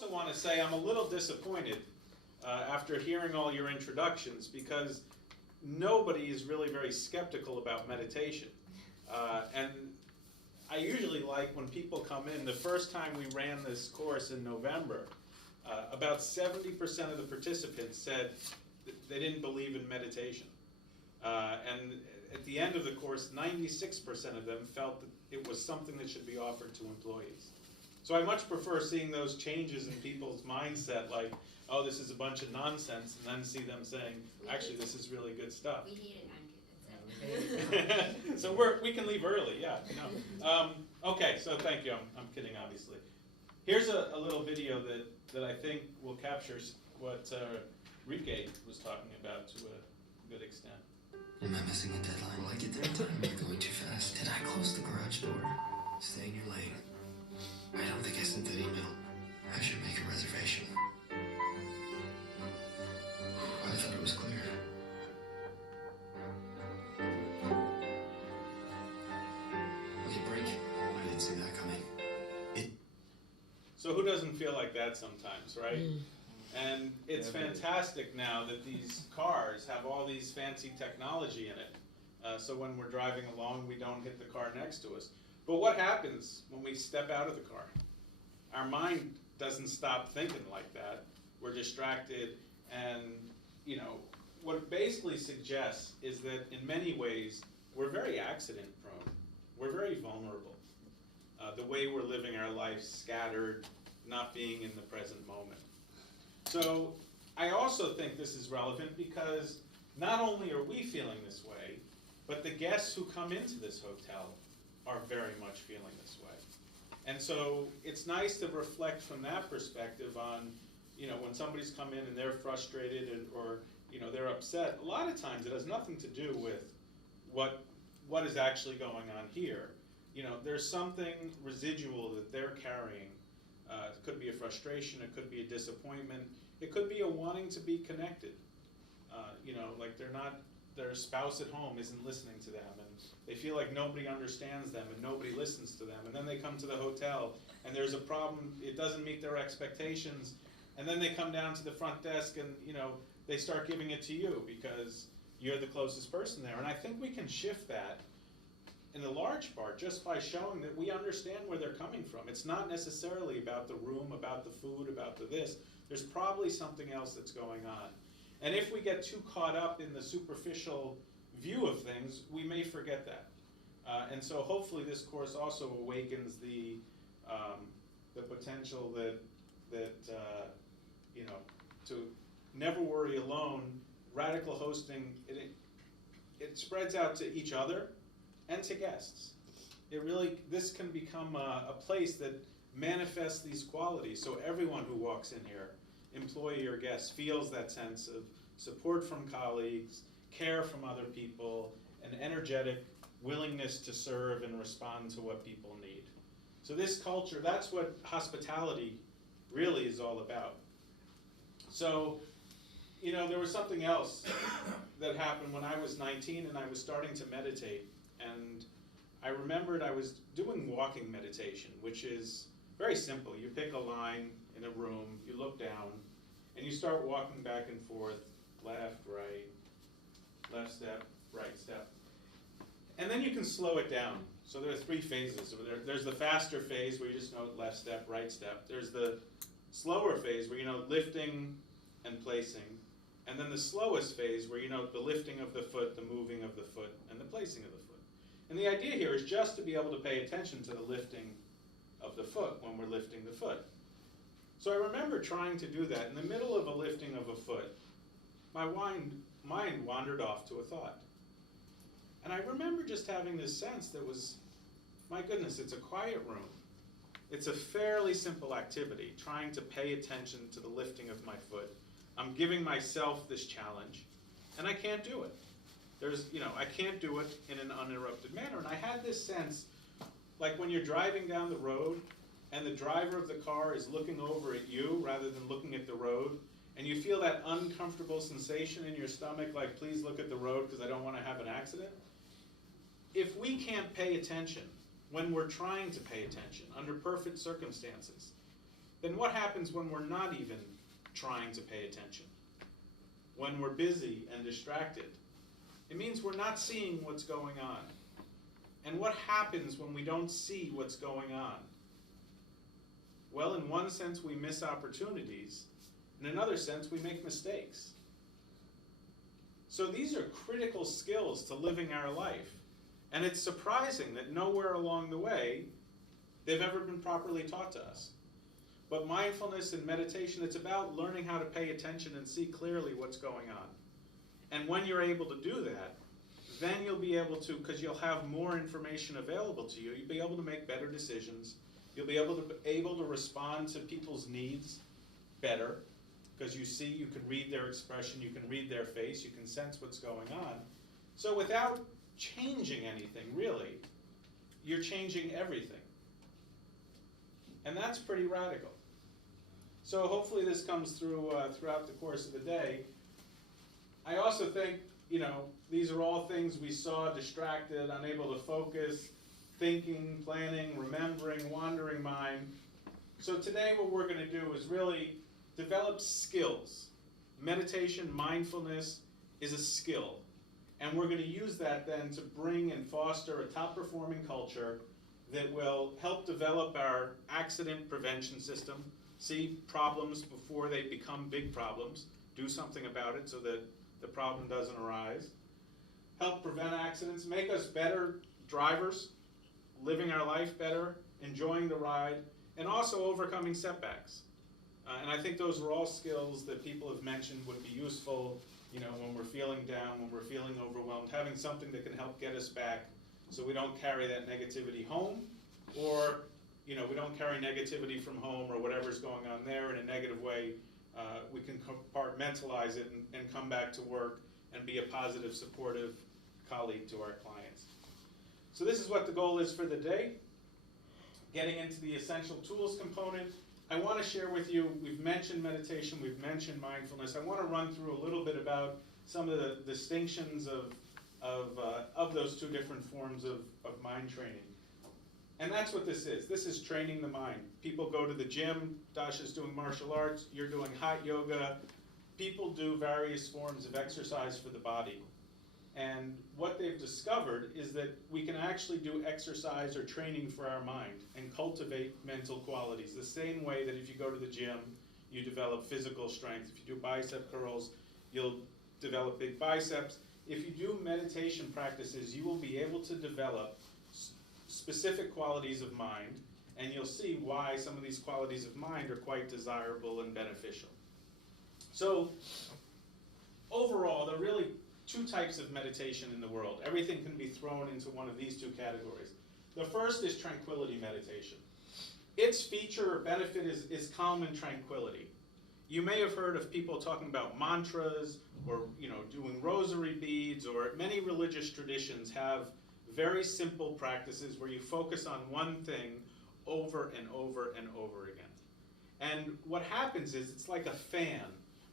also want to say I'm a little disappointed after hearing all your introductions, because nobody is really very skeptical about meditation. And I usually like when people come in, the first time we ran this course in November, about 70% of the participants said they didn't believe in meditation. And at the end of the course, 96% of them felt that it was something that should be offered to employees. So I much prefer seeing those changes in people's mindset, like, oh, this is a bunch of nonsense, and then see them saying, actually, this is really good stuff. We hate it, Andrew, that's it. So we can leave early, yeah. No. Okay, so thank you. I'm kidding, obviously. Here's a little video that I think will capture what Rike was talking about to a good extent. Am I missing a deadline? Will I get there in time? You're going too fast. Did I close the garage door? Stay in your lane. I don't think I sent that email. I should make a reservation. I thought it was clear. Okay, break. I didn't see that coming. So who doesn't feel like that sometimes, right? And it's fantastic now that these cars have all these fancy technology in it. So when we're driving along, we don't hit the car next to us. But what happens when we step out of the car? Our mind doesn't stop thinking like that. We're distracted, and what it basically suggests is that in many ways, we're very accident prone. We're very vulnerable. The way we're living our life, scattered, not being in the present moment. So I also think this is relevant because not only are we feeling this way, but the guests who come into this hotel are very much feeling this way. And so it's nice to reflect from that perspective on, when somebody's come in and they're frustrated or they're upset. A lot of times it has nothing to do with what is actually going on here. There's something residual that they're carrying. It could be a frustration, it could be a disappointment, it could be a wanting to be connected. Like their spouse at home isn't listening to them, and they feel like nobody understands them and nobody listens to them, and then they come to the hotel and there's a problem, it doesn't meet their expectations, and then they come down to the front desk and they start giving it to you because you're the closest person there. And I think we can shift that in a large part just by showing that we understand where they're coming from. It's not necessarily about the room, about the food, about the this. There's probably something else that's going on. And if we get too caught up in the superficial view of things, we may forget that. And so hopefully this course also awakens the potential that to never worry alone. Radical hosting, it spreads out to each other and to guests. This can become a place that manifests these qualities, so everyone who walks in here, employee or guest, feels that sense of support from colleagues, care from other people, an energetic willingness to serve and respond to what people need. So this culture, that's what hospitality really is all about. So, there was something else that happened when I was 19 and I was starting to meditate. And I remembered I was doing walking meditation, which is very simple. You pick a line in a room, you look down, and you start walking back and forth, left, right, left step, right step. And then you can slow it down. So there are 3 phases. There's the faster phase where you just note left step, right step. There's the slower phase where you note lifting and placing. And then the slowest phase where you note the lifting of the foot, the moving of the foot, and the placing of the foot. And the idea here is just to be able to pay attention to the lifting of the foot when we're lifting the foot. So I remember trying to do that. In the middle of a lifting of a foot, my mind wandered off to a thought. And I remember just having this sense that was, my goodness, it's a quiet room. It's a fairly simple activity, trying to pay attention to the lifting of my foot. I'm giving myself this challenge, and I can't do it. I can't do it in an uninterrupted manner. And I had this sense, like when you're driving down the road, and the driver of the car is looking over at you rather than looking at the road, and you feel that uncomfortable sensation in your stomach, like, please look at the road because I don't want to have an accident. If we can't pay attention when we're trying to pay attention under perfect circumstances, then what happens when we're not even trying to pay attention? When we're busy and distracted? It means we're not seeing what's going on. And what happens when we don't see what's going on? Well, in one sense, we miss opportunities. In another sense, we make mistakes. So these are critical skills to living our life. And it's surprising that nowhere along the way they've ever been properly taught to us. But mindfulness and meditation, it's about learning how to pay attention and see clearly what's going on. And when you're able to do that, then you'll be able to, because you'll have more information available to you, you'll be able to make better decisions. You'll be able to respond to people's needs better, because you can read their expression, you can read their face, you can sense what's going on. So without changing anything, really, you're changing everything. And that's pretty radical. So hopefully this comes through throughout the course of the day. I also think, these are all things we saw: distracted, unable to focus, thinking, planning, remembering, wandering mind. So today what we're going to do is really develop skills. Meditation, mindfulness is a skill. And we're going to use that then to bring and foster a top-performing culture that will help develop our accident prevention system, see problems before they become big problems, do something about it so that the problem doesn't arise, help prevent accidents, make us better drivers, living our life better, enjoying the ride, and also overcoming setbacks. And I think those are all skills that people have mentioned would be useful, when we're feeling down, when we're feeling overwhelmed, having something that can help get us back so we don't carry that negativity home, or we don't carry negativity from home or whatever's going on there in a negative way. We can compartmentalize it and come back to work and be a positive, supportive colleague to our clients. So this is what the goal is for the day. Getting into the essential tools component, I want to share with you, we've mentioned meditation, we've mentioned mindfulness. I want to run through a little bit about some of the distinctions of those two different forms of mind training. And that's what this is. This is training the mind. People go to the gym. Dasha's doing martial arts. You're doing hot yoga. People do various forms of exercise for the body. And what they've discovered is that we can actually do exercise or training for our mind and cultivate mental qualities. The same way that if you go to the gym, you develop physical strength. If you do bicep curls, you'll develop big biceps. If you do meditation practices, you will be able to develop specific qualities of mind, and you'll see why some of these qualities of mind are quite desirable and beneficial. So overall, there are really two types of meditation in the world. Everything can be thrown into one of these two categories. The first is tranquility meditation. Its feature or benefit is calm and tranquility. You may have heard of people talking about mantras or doing rosary beads, or many religious traditions have very simple practices where you focus on one thing over and over and over again. And what happens is it's like a fan.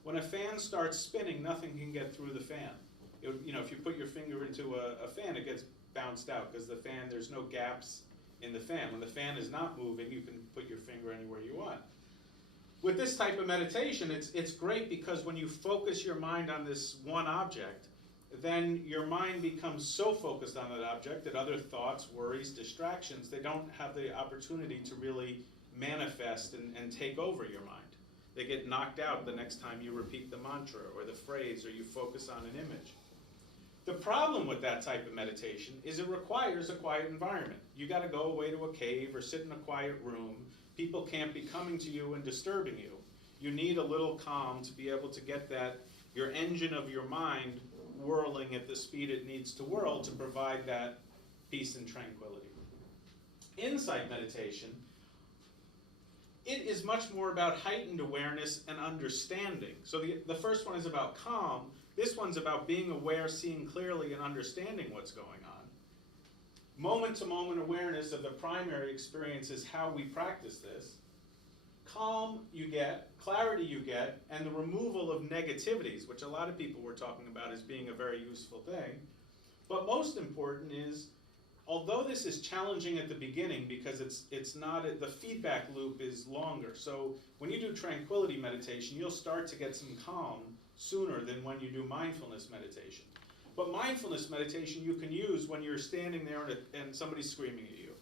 When a fan starts spinning, nothing can get through the fan. If you put your finger into a fan, it gets bounced out because the fan, there's no gaps in the fan. When the fan is not moving, you can put your finger anywhere you want. With this type of meditation, it's great because when you focus your mind on this one object, then your mind becomes so focused on that object that other thoughts, worries, distractions, they don't have the opportunity to really manifest and take over your mind. They get knocked out the next time you repeat the mantra or the phrase or you focus on an image. The problem with that type of meditation is it requires a quiet environment. You got to go away to a cave or sit in a quiet room. People can't be coming to you and disturbing you. You need a little calm to be able to get your engine of your mind whirling at the speed it needs to whirl to provide that peace and tranquility. Insight meditation, it is much more about heightened awareness and understanding. So the first one is about calm. This one's about being aware, seeing clearly, and understanding what's going on. Moment-to-moment awareness of the primary experience is how we practice this. Calm you get, clarity you get, and the removal of negativities, which a lot of people were talking about as being a very useful thing. But most important is although this is challenging at the beginning because it's not, the feedback loop is longer. So when you do tranquility meditation, you'll start to get some calm sooner than when you do mindfulness meditation. But mindfulness meditation you can use when you're standing there and somebody's screaming at you.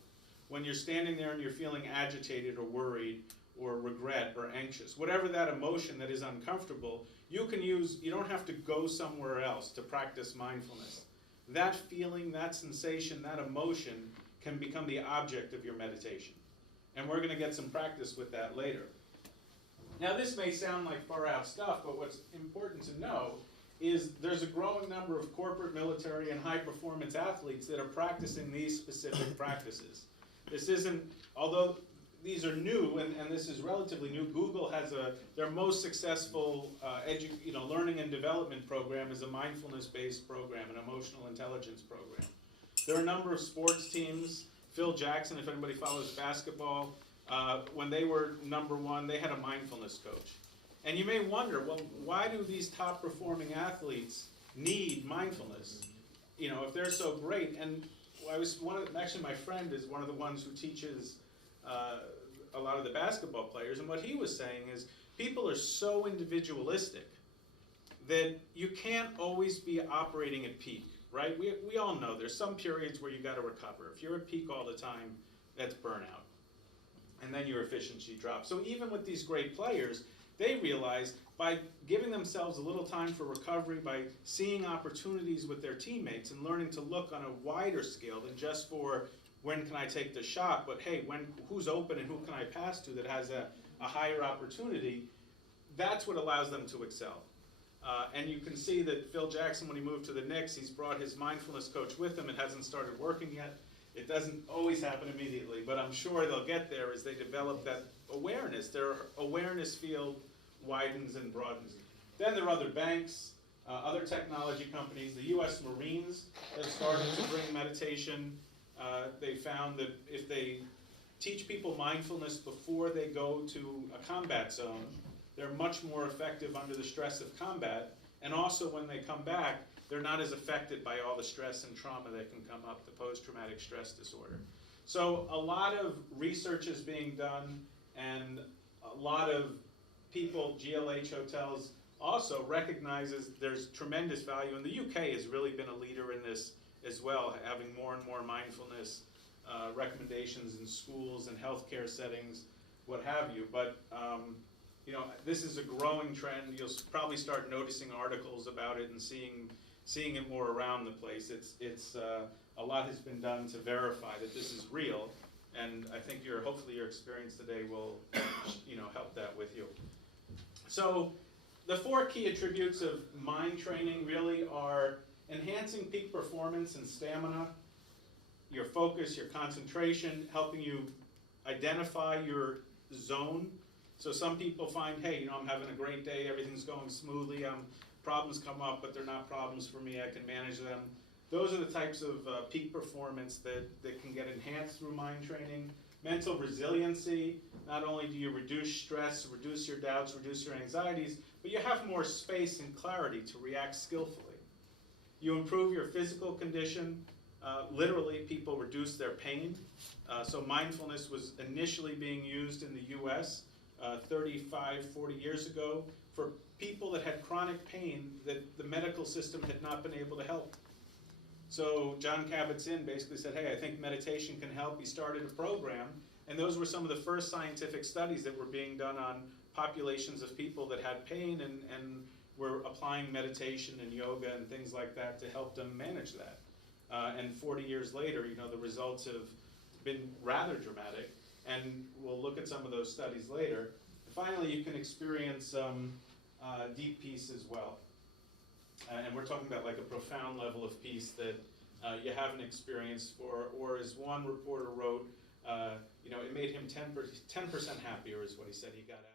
When you're standing there and you're feeling agitated or worried or regret or anxious. Whatever that emotion that is uncomfortable, you can use, you don't have to go somewhere else to practice mindfulness. That feeling, that sensation, that emotion can become the object of your meditation. And we're going to get some practice with that later. Now this may sound like far out stuff, but what's important to know is there's a growing number of corporate, military, and high performance athletes that are practicing these specific practices. This isn't, although these are new, and this is relatively new, Google has their most successful learning and development program is a mindfulness-based program, an emotional intelligence program. There are a number of sports teams. Phil Jackson, if anybody follows basketball, when they were #1, they had a mindfulness coach. And you may wonder, well, why do these top performing athletes need mindfulness? You know, if they're so great. And actually my friend is one of the ones who teaches a lot of the basketball players, and what he was saying is people are so individualistic that you can't always be operating at peak, right? We all know there's some periods where you got to recover. If you're at peak all the time, that's burnout, and then your efficiency drops. So even with these great players, they realize by giving themselves a little time for recovery, by seeing opportunities with their teammates and learning to look on a wider scale than just for when can I take the shot, but hey, who's open and who can I pass to that has a higher opportunity, that's what allows them to excel. And you can see that Phil Jackson, when he moved to the Knicks, he's brought his mindfulness coach with him. It hasn't started working yet. It doesn't always happen immediately, but I'm sure they'll get there as they develop that awareness. Their awareness field widens and broadens. Then there are other banks, other technology companies. The US Marines have started to bring meditation. They found that if they teach people mindfulness before they go to a combat zone, they're much more effective under the stress of combat. And also when they come back, they're not as affected by all the stress and trauma that can come up, the post-traumatic stress disorder. So a lot of research is being done, and a lot of people, GLH hotels, also recognizes there's tremendous value. And the UK has really been a leader in this as well, having more and more mindfulness recommendations in schools and healthcare settings, what have you. But this is a growing trend. You'll probably start noticing articles about it and seeing it more around the place. A lot has been done to verify that this is real, and I think hopefully your experience today will help that with you. So the 4 key attributes of mind training really are enhancing peak performance and stamina, your focus, your concentration, helping you identify your zone. So some people find, hey, I'm having a great day, everything's going smoothly, problems come up, but they're not problems for me, I can manage them. Those are the types of peak performance that can get enhanced through mind training. Mental resiliency, not only do you reduce stress, reduce your doubts, reduce your anxieties, but you have more space and clarity to react skillfully. You improve your physical condition. Literally, people reduce their pain. So mindfulness was initially being used in the US 35, 40 years ago for people that had chronic pain that the medical system had not been able to help. So John Kabat-Zinn basically said, hey, I think meditation can help. He started a program, and those were some of the first scientific studies that were being done on populations of people that had pain and were applying meditation and yoga and things like that to help them manage that. And 40 years later, the results have been rather dramatic, and we'll look at some of those studies later. Finally, you can experience deep peace as well. And we're talking about like a profound level of peace that you haven't experienced or as one reporter wrote, it made him 10% happier is what he said he got out.